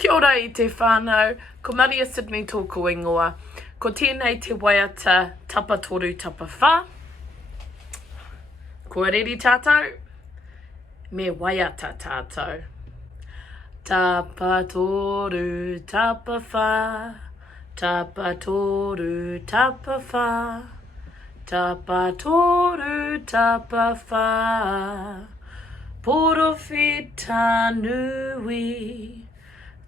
Kia ora I te whānau, ko Maria Sydney tōku ingoa. Ko tēnei te Waiata, tapa toru tapawhā. Kua riri tātou, me Waiata tātou. Tapa toru tapawhā, tapa toru tapawhā, tapa toru tapawhā. Porowhita nui,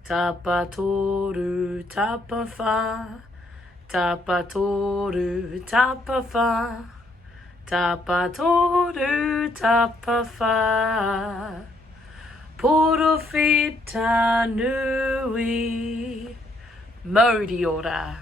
tapa toru tapawhā, tapa toru tapawhā, tapa toru tapawhā. Porowhita nui, Māori ora.